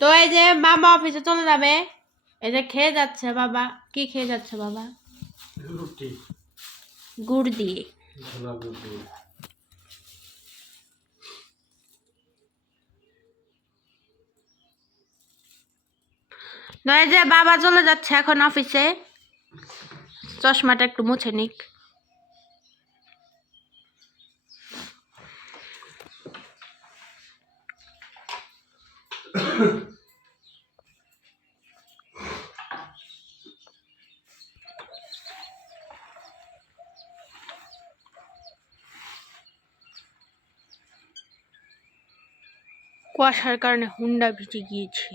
তো এই যে বাবা অফিসে চলে যাবে, এই যে খেয়ে যাচ্ছে বাবা। কি খেয়ে যাচ্ছে বাবা? রুটি গুড় দিয়ে। ছোলা গুড় দিয়ে। তো এই যে বাবা চলে যাচ্ছে এখন অফিসে। চশমাটা একটু মুছে নিক। কুয়াশার কারণে হুন্ডা ভিজে গিয়েছে।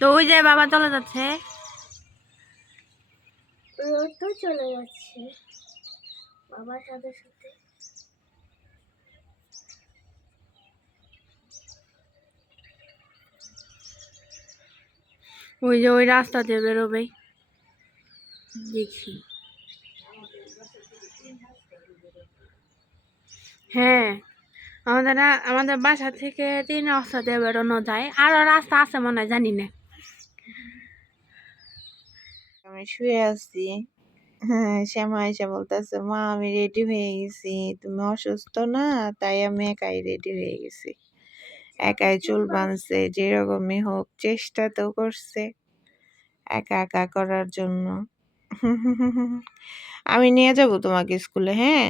তো ওই যে বাবা চলে যাচ্ছে। তো চলে যাচ্ছে বাবার সাথে সাথে। ওই যে ওই রাস্তা দিয়ে বেরোবে দেখি। হ্যাঁ, আমাদের বাসা থেকে 3 রাস্তা দিয়ে বেরোনো যায়। আরো রাস্তা আছে মনে হয়, জানি না। আমি শুয়ে আছি। হ্যাঁ, শ্যামা এসে বলতেছে, মা আমি রেডি হয়ে গেছি, তুমি অসুস্থ না, তাই আমি একাই রেডি হয়ে গেছি। একাই চুল বাঁধছে, যেরকমই হোক চেষ্টা তো করছে একা একা করার জন্য। আমি নিয়ে যাব তোমাকে স্কুলে। হ্যাঁ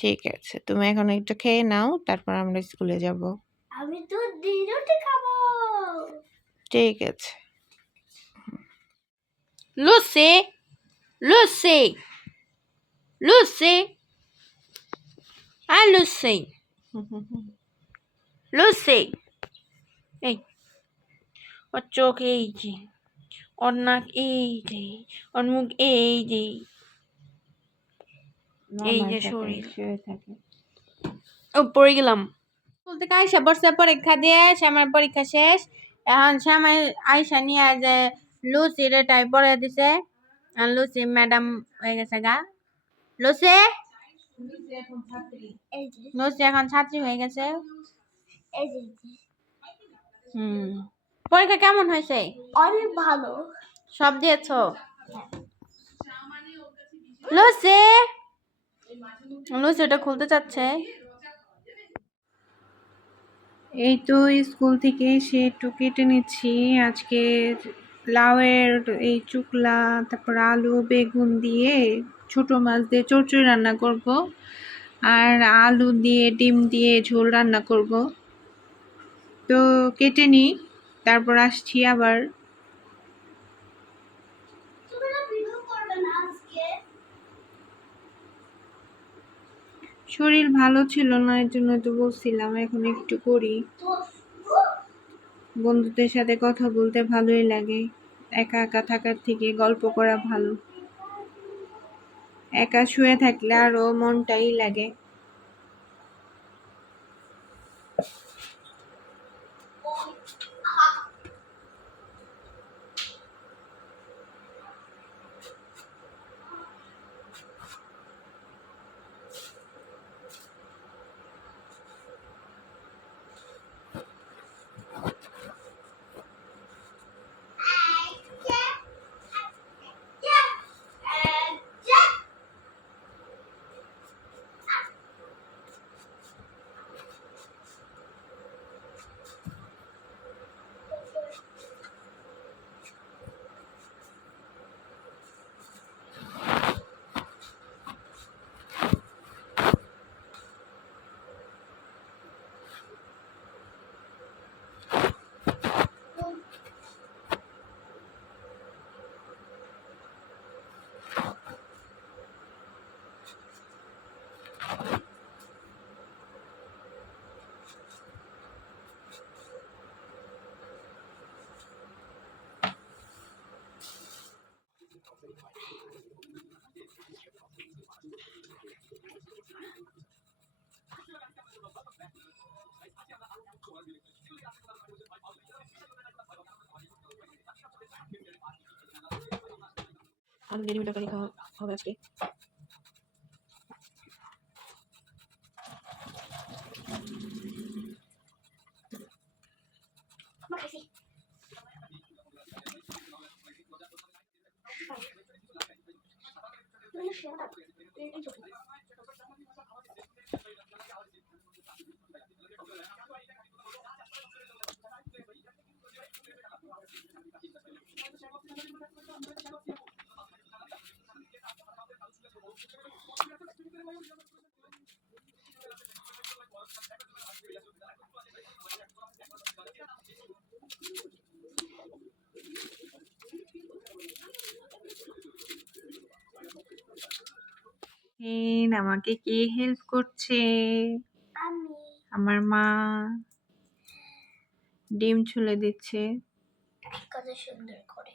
ঠিক আছে, তুমি এখন একটু খেয়ে নাও, তারপর আমরা স্কুলে যাব। আমি তো রুটি খাবো। ঠিক আছে। লুসি, লুসি, লুসি, আর লুসি, লুসি। এই ওর চোখ এই যে, ওর নাক এই যে, ওর মুখ এই যে, এই যে শরীর। শুয়ে থাকে। ও পড়ে গেলাম। স্কুল থেকে আইসা বসে পরীক্ষা দিয়ে, শ্যামার পরীক্ষা শেষ। এখন শ্যামা আইসা নিয়ে যে লুসির এটাই পড়ে দিছে। আর লুসি ম্যাডাম হয়ে গেছে গা। লুসি, এই যে লুসি এখন ছাত্রী হয়ে গেছে। এই যে পরীক্ষা কেমন হয়েছে? অনেক ভালো। সব দিয়েছো? লুসি, লুসি ওটা খুলতে চাচ্ছে। এই তো স্কুল থেকে এসে একটু কেটে নিচ্ছি। আজকে লাউয়ের এই চুকলা, তারপর আলু বেগুন দিয়ে ছোট মাছ দিয়ে চচ্চড়ি রান্না করব, আর আলু দিয়ে ডিম দিয়ে ঝোল রান্না করব। তো কেটে নিই, তারপর আসছি আবার। শরীর ভালো ছিল না, এর জন্য তো বলছিলাম এখন একটু করি। বন্ধুদের সাথে কথা বলতে ভালোই লাগে, একা একা থাকার থেকে গল্প করা ভালো। একা শুয়ে থাকলে আরো মনটাই লাগে। আলু দিয়ে ডিমের তরকারি খাওয়া হবে আজকে। মাখাইছি আমাকে কে হেল্প করছে? আমি আমার মা ডিম ছুলে দিচ্ছে। কত সুন্দর করে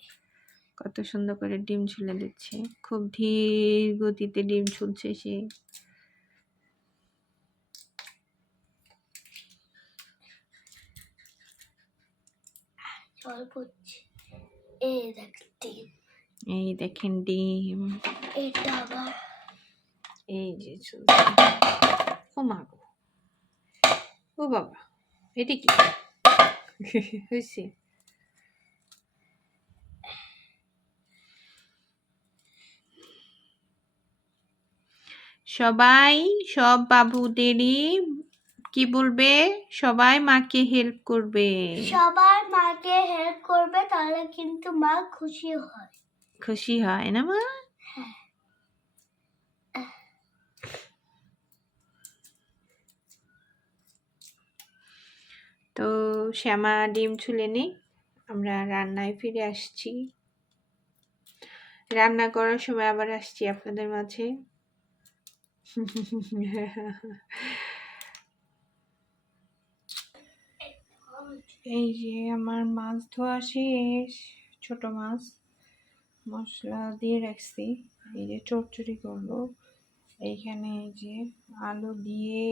কত সুন্দর করে ডিম ছুলে দিচ্ছে, খুব ধীর গতিতে ডিম ছুলছে সে। জল পড়ছে। এই দেখতে এই দেখেন ডিম, এটা আবার এই যে ছুলছে। ও মা গো, ও বাবা, এটা কি হয়েছে? সবাই সব বাবুদেরই কি বলবে? সবাই মাকে হেল্প করবে। সবাই মাকে হেল্প করবে, তাহলে কিন্তু মা খুশি হয়। খুশি হয় না মা? তো শ্যামা ডিম ছুলে নি, আমরা রান্নায় ফিরে আসছি। রান্না করার সময় আবার আসছি আপনাদের মাঝে। এই যে আমার মাছ ধোয়া শেষ, ছোট মাছ মশলা দিয়ে রাখছি। এই যে চচ্চড়ি করবো, এইখানে এই যে আলু দিয়ে,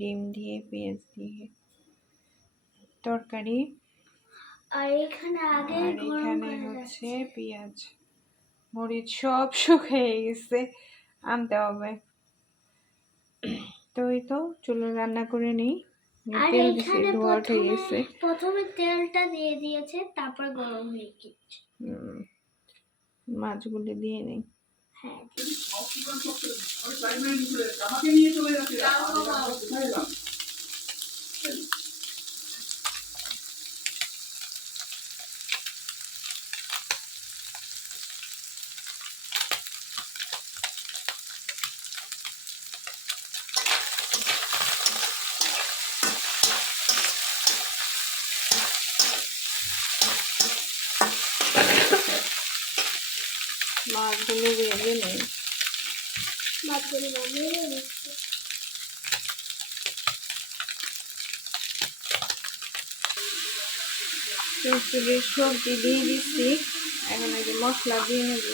ডিম দিয়ে, পেঁয়াজ দিয়ে তরকারি, আর এখানে আগে আর গরম এখানে হয়ে হচ্ছে যাচ্ছে। পেঁয়াজ মরিচ সব শুকিয়ে গেছে, আনতে হবে। তো এই তো চুলো রান্না করে নিই। আর তেল দিছে, এখানে ধোয়া উঠে গেছে। প্রথমে তেলটা দিয়ে দিয়েছে, তারপর গরম হয়ে গেছে। মাছগুলো দিয়ে নিই। হ্যাঁ, মাছগুলো ভেজে নিই। মাছগুলো নামিয়ে নিচ্ছি। চচ্চড়ির সবজি দিয়ে দিচ্ছি, এখন এই যে মশলা দিয়ে নেব।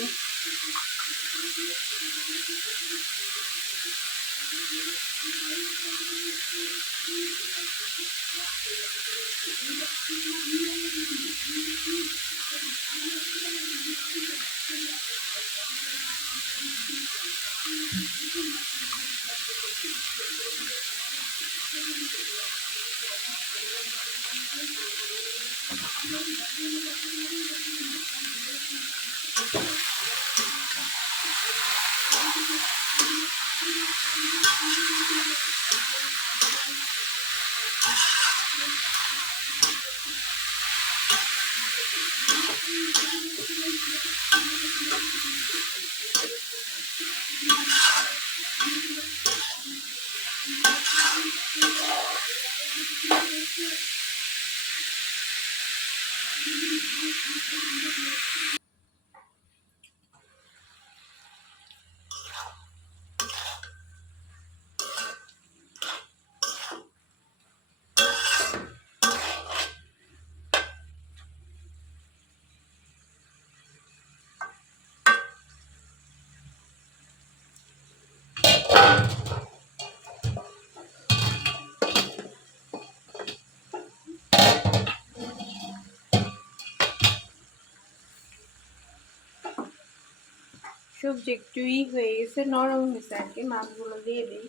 সবজি একটু হয়ে গেছে, নরম হয়েছে আর কি। মাছগুলো দিয়ে দিই,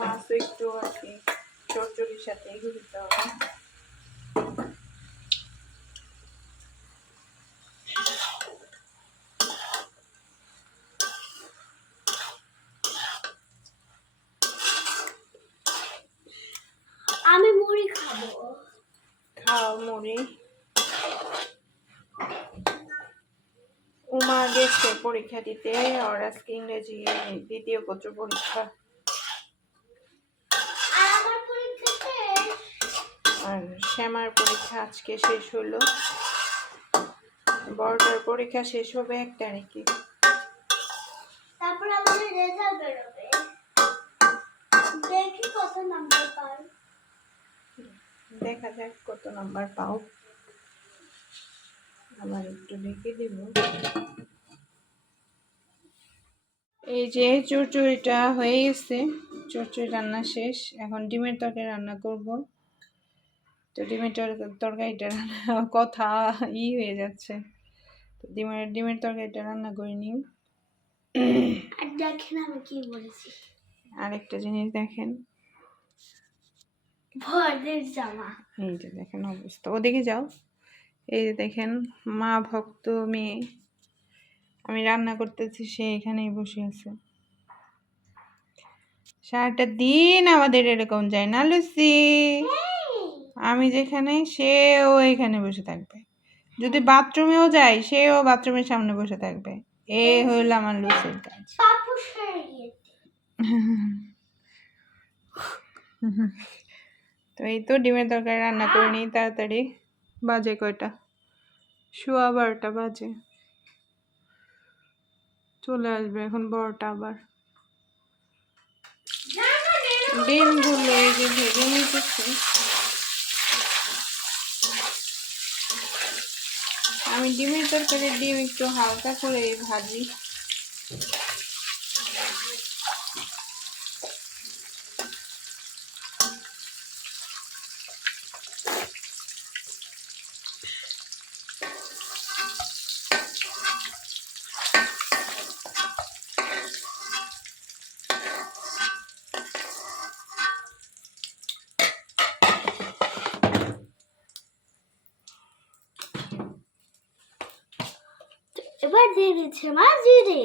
মাছও একটু আর কি চচ্চড়ির সাথে এগুলো দিতে হবে। আমি মুড়ি খাবো। খাও মুড়ি। উমা গেছে পরীক্ষা দিতে, আর আজকে ইংরেজি দ্বিতীয় পত্র পরীক্ষা। আর আমার পরীক্ষা শেষ। আর শ্যামার পরীক্ষা আজকে শেষ হলো। বড়টার পরীক্ষা শেষ হবে 1 তারিখে। তারপর আমাদের রেজাল্ট বেরোবে, দেখি কত নাম্বার পাই। দেখা যাক কত নাম্বার পাও। আবার একটু লিখে দিব। এই যে চচ্চড়িটা হয়ে গেছে, চচ্চড়ি রান্না শেষ। এখন ডিমের তরকারি রান্না করব। তো ডিমের তরকারিটা রান্না কথা হয়ে যাচ্ছে। তো ডিমের তরকারিটা রান্না করে নিই। আর দেখেন আমি কি বলেছি, আরেকটা জিনিস দেখেন, ভয়ের জামা। এই যে দেখেন অবস্থা, ওদিকে যাও। এই যে দেখেন মা ভক্ত মেয়ে, আমি রান্না করতেছি, সে এখানেই বসে আছে। সারাটা দিন আমাদের এরকম যায় না লুসি? আমি যেখানে সেও এখানে বসে থাকবে, যদি বাথরুমেও যাই সেও বাথরুমের সামনে বসে থাকবে। এ হইল আমার লুসির কাজ। পাপু সেরে গিয়েছে। তো এই তো ডিমের তরকারি রান্না করে নিই তাড়াতাড়ি। বাজে কয়টা? 12:15 বাজে। চলে আসবে এখন বড়টা আবার। ডিমগুলো এই যে ভেজে নিতেছি। আমি ডিমের তরকারি ডিম একটু হালকা করে ভাজি। এবার দিয়ে দিচ্ছে মা জিরে।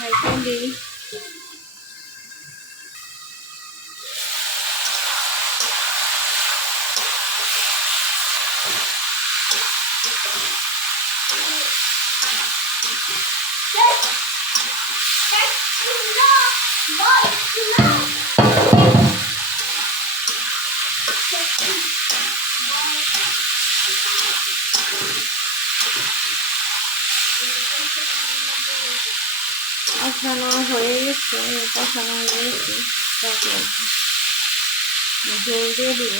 ভাই ক্যান্ডি কষানো হয়ে গেছে, কষানো হয়ে গেছে। তারপর ঝোল দিয়ে দিব।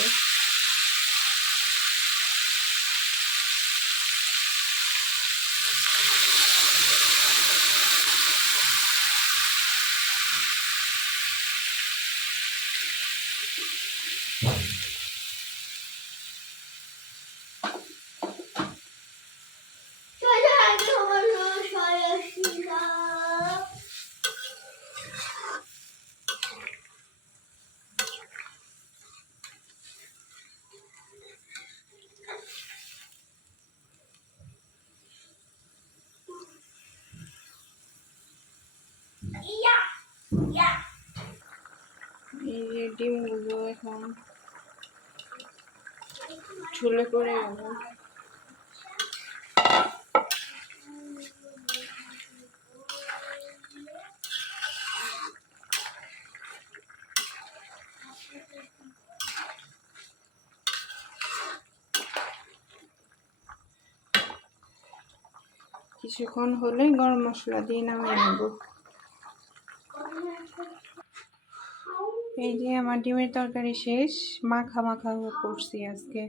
ডিমগুলো এখন ঝুলে পড়ে গেল। কিছুক্ষণ হলে গরম মশলা দিয়ে নামিয়ে নেব। এই যে আমার ডিমের তরকারি শেষ, মাখা মাখা করছি আজকে।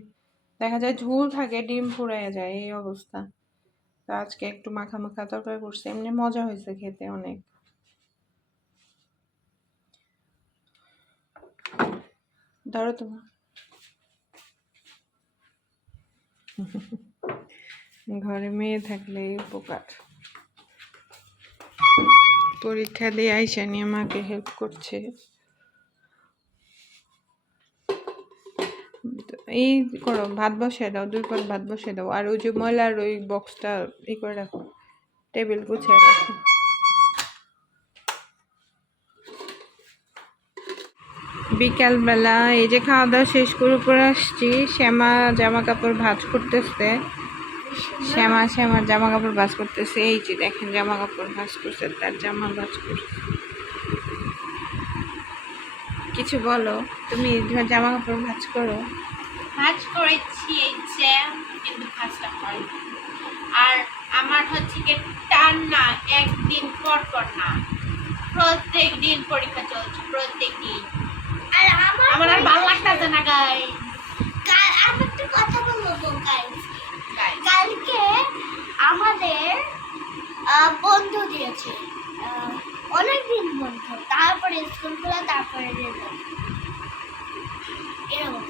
দেখা যায় ঝোল থাকে ডিম পুড়ে যায় এই অবস্থা। তো আজকে একটু মাখা মাখা তরকারি করছি, এমনি মজা হয়েছে খেতে অনেক। ধরো তোমার ঘরে মেয়ে থাকলে উপকার। পরীক্ষা দিয়ে আইসা নিয়ে মাকে হেল্প করছে। এই করো, ভাত বসিয়ে দাও, 2 পট ভাত বসিয়ে দাও। আর ওই যে ময়লার ওই বক্সটা করে রাখো, টেবিল গুছিয়ে রাখো। বিকালবেলা এই যে খাওয়া দাওয়া শেষ করে উপরে আসছি। শ্যামা জামা কাপড় ভাঁজ করতেছে। শ্যামার জামা কাপড় ভাঁজ করতেছে। এই যে দেখেন জামা কাপড় ভাঁজ করছে, তার জামা ভাঁজ করছে। কিছু বলো, তুমি জামা কাপড় ভাঁজ করো। ভাজ করেছি এই যে, কিন্তু ভাজটা হয়। আর আমার হচ্ছে কি টান না, একদিন পর পর না, প্রত্যেক দিন পরীক্ষা চলছে, প্রত্যেক দিন। আর আমার আর ভালো লাগতেছে না গাইস। আমি একটা কথা বলবো গাইস, কালকে আমাদের বন্ধ দিয়েছে, অনেকদিন বন্ধ, তারপরে স্কুল খোলা, তারপরে রেজাল্ট এরকম।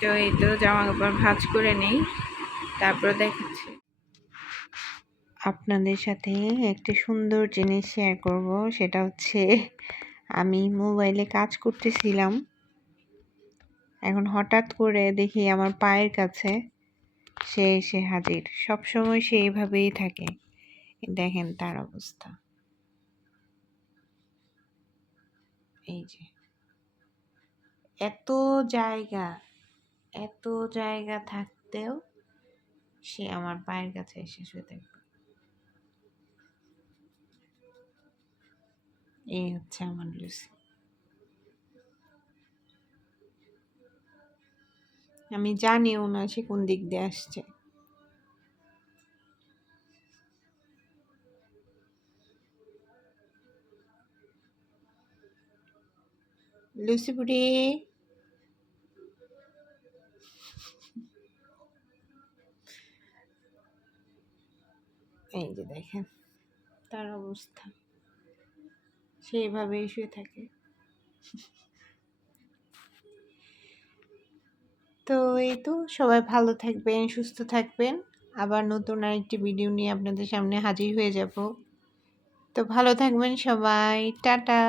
তো এই তো জামা কাপড় ভাঁজ করে নেই, তারপর দেখাচ্ছি আপনাদের সাথে একটা সুন্দর জিনিস শেয়ার করব। সেটা হচ্ছে আমি মোবাইলে কাজ করতেছিলাম, এখন হঠাৎ করে দেখি আমার পায়ের কাছে সে এসে হাজির। সবসময় সে এইভাবেই থাকে, দেখেন তার অবস্থা। এই যে এত জায়গা, এত জায়গা থাকতেও সে আমার পায়ের কাছে এসে শুয়ে থাকবে। এই হচ্ছে আমার লুসি। আমি জানিও না সে কোন দিক দিয়ে আসছে। লুসি বুড়ি, এই যে দেখেন তার অবস্থা, সেইভাবেই শুয়ে থাকে। তো এই তো, সবাই ভালো থাকবেন, সুস্থ থাকবেন। আবার নতুন আরেকটি ভিডিও নিয়ে আপনাদের সামনে হাজির হয়ে যাব। তো ভালো থাকবেন সবাই, টাটা।